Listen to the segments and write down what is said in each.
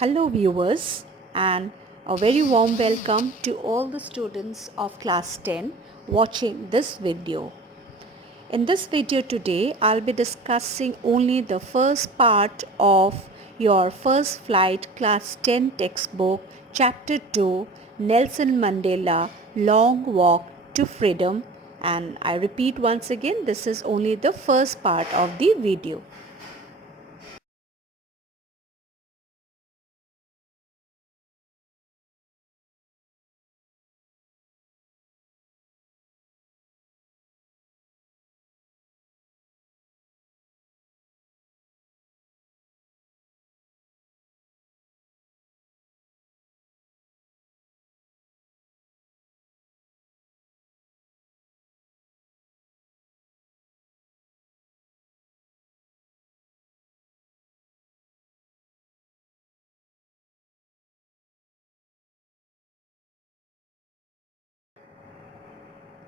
Hello viewers, and a very warm welcome to all the students of class 10 watching this video. In this video today, I'll be discussing only the first part of your first flight class 10 textbook, chapter 2, Nelson Mandela, Long Walk to Freedom. And I repeat once again, this is only the first part of the video.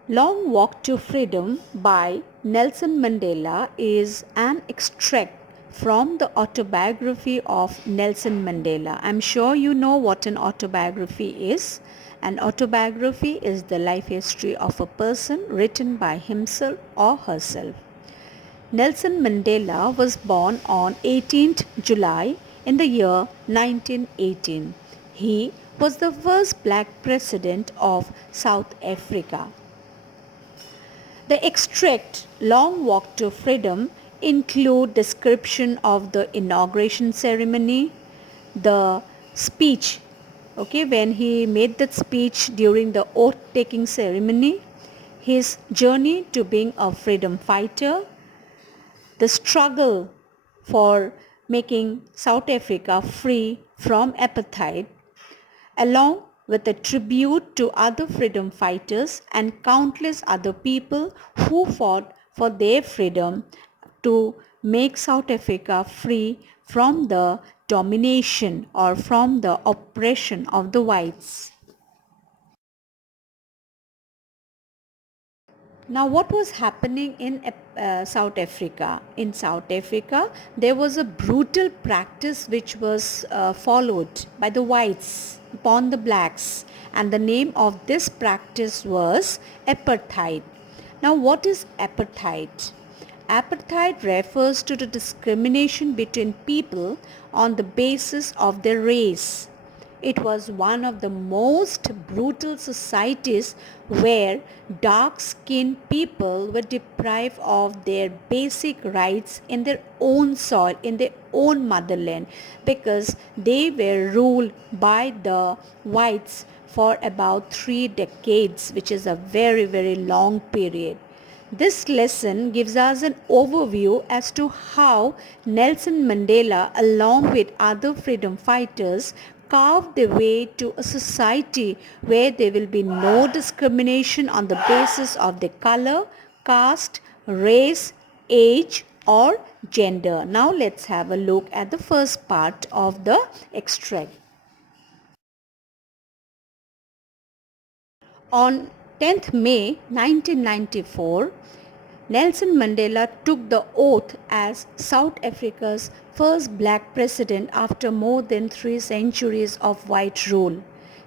Long Walk to Freedom by Nelson Mandela is an extract from the autobiography of Nelson Mandela. I'm sure you know what an autobiography is. An autobiography is the life history of a person written by himself or herself. Nelson Mandela was born on 18th July in the year 1918. He was the first black president of South Africa. The extract Long Walk to Freedom include description of the inauguration ceremony, the speech, when he made that speech during the oath taking ceremony, his journey to being a freedom fighter, the struggle for making South Africa free from apartheid, along with a tribute to other freedom fighters and countless other people who fought for their freedom to make South Africa free from the domination or from the oppression of the whites. Now, what was happening in South Africa? In South Africa, there was a brutal practice which was followed by the whites upon the blacks, and the name of this practice was apartheid. Now, what is apartheid? Apartheid refers to the discrimination between people on the basis of their race. It was one of the most brutal societies where dark-skinned people were deprived of their basic rights in their own soil, in their own motherland, because they were ruled by the whites for about 3 decades, which is a very, very long period. This lesson gives us an overview as to how Nelson Mandela, along with other freedom fighters, carved their way to a society where there will be no discrimination on the basis of their color, caste, race, age, or gender. Now let's have a look at the first part of the extract. On 10th May 1994, Nelson Mandela took the oath as South Africa's first black president after more than 3 centuries of white rule.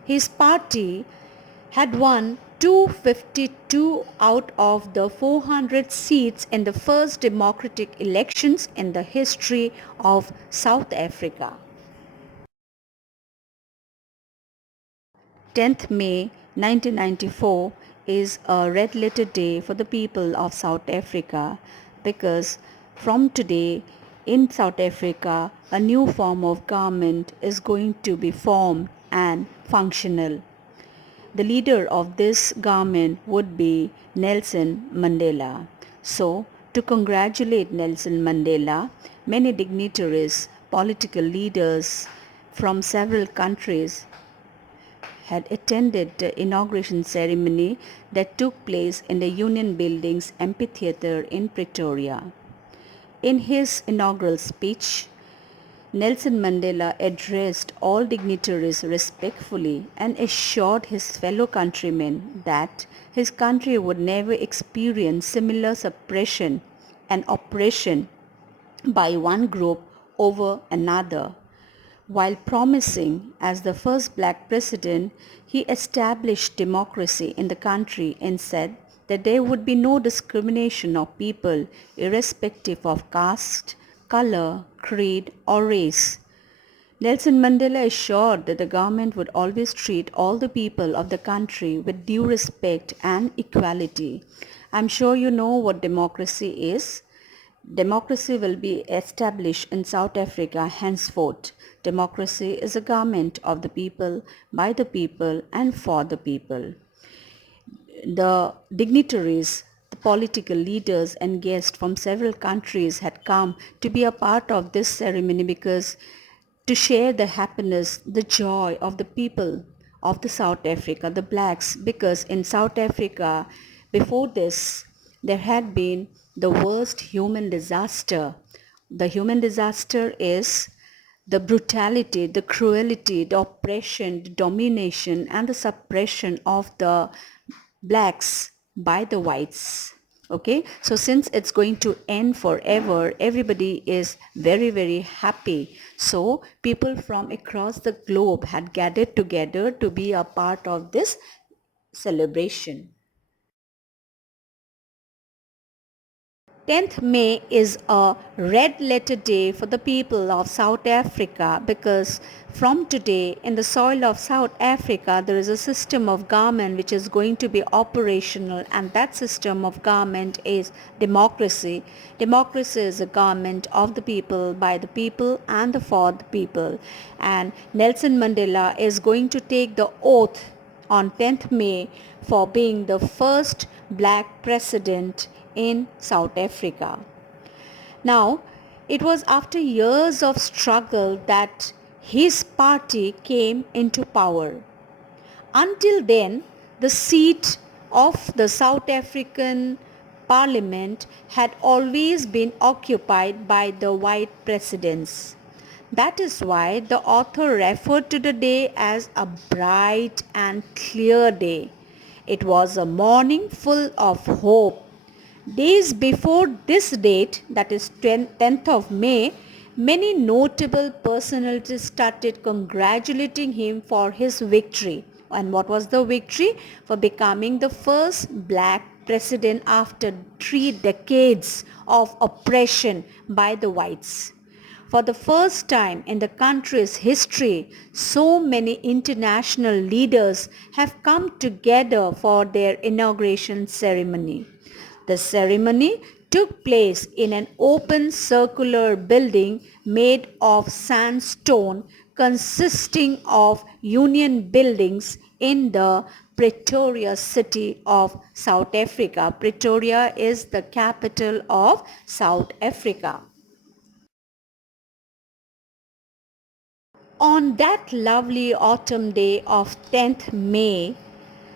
His party had won 252 out of the 400 seats in the first democratic elections in the history of South Africa. 10th May 1994 is a red letter day for the people of South Africa, because from today in South Africa a new form of government is going to be formed and functional. The leader of this government would be Nelson Mandela. So, to congratulate Nelson Mandela, many dignitaries, political leaders from several countries had attended the inauguration ceremony that took place in the Union Buildings Amphitheatre in Pretoria. In his inaugural speech, Nelson Mandela addressed all dignitaries respectfully and assured his fellow countrymen that his country would never experience similar suppression and oppression by one group over another. While promising as the first black president, he established democracy in the country and said that there would be no discrimination of people irrespective of caste, color, creed, or race. Nelson Mandela assured that the government would always treat all the people of the country with due respect and equality. I'm sure you know what democracy is. Democracy will be established in South Africa henceforth. Democracy is a government of the people, by the people, and for the people. The dignitaries, the political leaders, and guests from several countries had come to be a part of this ceremony because to share the happiness, the joy of the people of the South Africa, the blacks, because in South Africa, before this, there had been the worst human disaster. The human disaster is the brutality, the cruelty, the oppression, the domination, and the suppression of the blacks by the whites. Okay, so since it's going to end forever, everybody is very, very happy. So people from across the globe had gathered together to be a part of this celebration. 10th May is a red letter day for the people of South Africa because from today in the soil of South Africa there is a system of government which is going to be operational, and that system of government is democracy. Democracy is a government of the people, by the people, and for the people. And Nelson Mandela is going to take the oath on 10th May for being the first black president in South Africa. Now, it was after years of struggle that his party came into power. Until then, the seat of the South African Parliament had always been occupied by the white presidents. That is why the author referred to the day as a bright and clear day. It was a morning full of hope. Days before this date, that is 10th of May, many notable personalities started congratulating him for his victory. And what was the victory? For becoming the first black president after 3 decades of oppression by the whites. For the first time in the country's history, so many international leaders have come together for their inauguration ceremony. The ceremony took place in an open circular building made of sandstone consisting of union buildings in the Pretoria city of South Africa. Pretoria is the capital of South Africa. On that lovely autumn day of 10th May,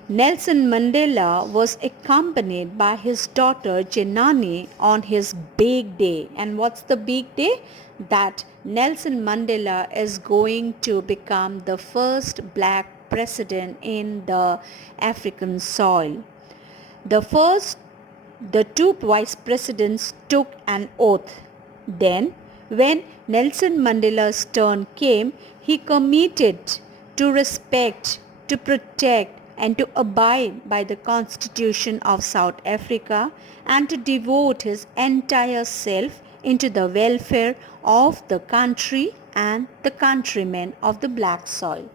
Nelson Mandela was accompanied by his daughter Janani on his big day. And what's the big day? That Nelson Mandela is going to become the first black president in the African soil. The two vice presidents took an oath. Then, when Nelson Mandela's turn came, he committed to respect, to protect, and to abide by the Constitution of South Africa and to devote his entire self into the welfare of the country and the countrymen of the black soil.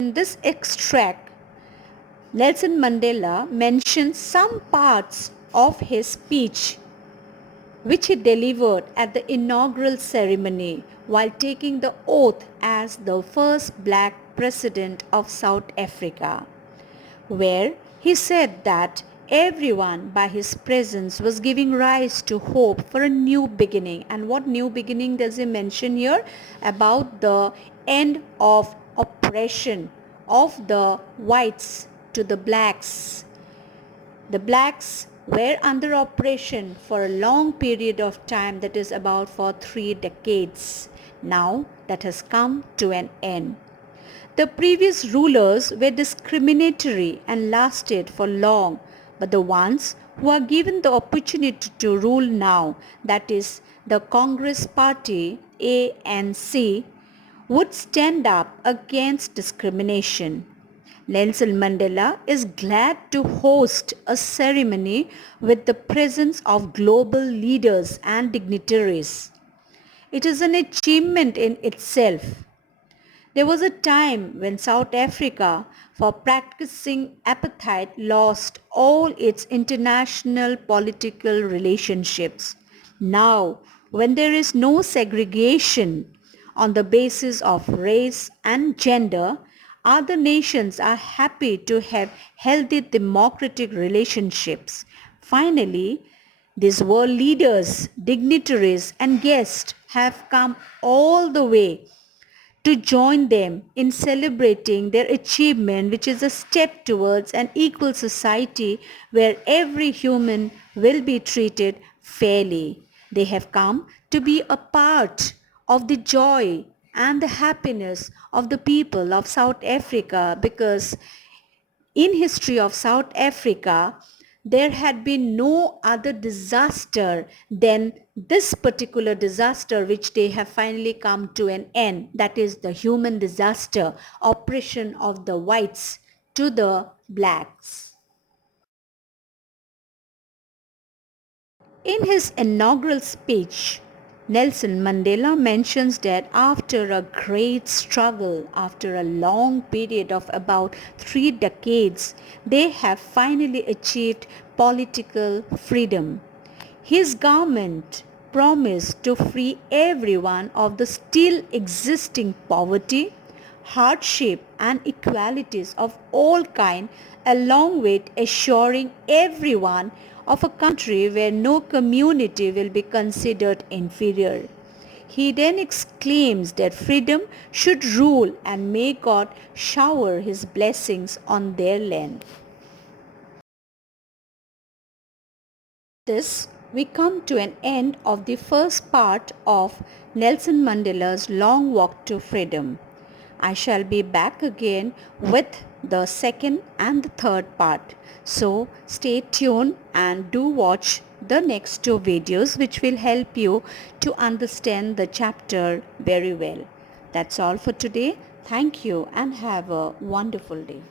In this extract, Nelson Mandela mentions some parts of his speech which he delivered at the inaugural ceremony while taking the oath as the first black president of South Africa, where he said that everyone by his presence was giving rise to hope for a new beginning. And what new beginning does he mention here? About the end of oppression of the whites to the blacks. The blacks were under oppression for a long period of time, that is about for 3 decades. Now that has come to an end. The previous rulers were discriminatory and lasted for long, but the ones who are given the opportunity to rule now, that is the Congress Party ANC, would stand up against discrimination. Nelson Mandela is glad to host a ceremony with the presence of global leaders and dignitaries. It is an achievement in itself. There was a time when South Africa, for practicing apartheid, lost all its international political relationships. Now, when there is no segregation on the basis of race and gender, other nations are happy to have healthy democratic relationships. Finally, these world leaders, dignitaries and guests have come all the way to join them in celebrating their achievement, which is a step towards an equal society where every human will be treated fairly. They have come to be a part of the joy and the happiness of the people of South Africa, because in history of South Africa, there had been no other disaster than this particular disaster, which they have finally come to an end. That is the human disaster, oppression of the whites to the blacks. In his inaugural speech, Nelson Mandela mentions that after a great struggle, after a long period of about 3 decades, they have finally achieved political freedom. His government promised to free everyone of the still existing poverty, hardship and inequalities of all kinds, along with assuring everyone of a country where no community will be considered inferior. He then exclaims that freedom should rule and may God shower his blessings on their land. This, we come to an end of the first part of Nelson Mandela's long walk to freedom. I shall be back again with the second and the third part. So stay tuned and do watch the next two videos, which will help you to understand the chapter very well. That's all for today. Thank you and have a wonderful day.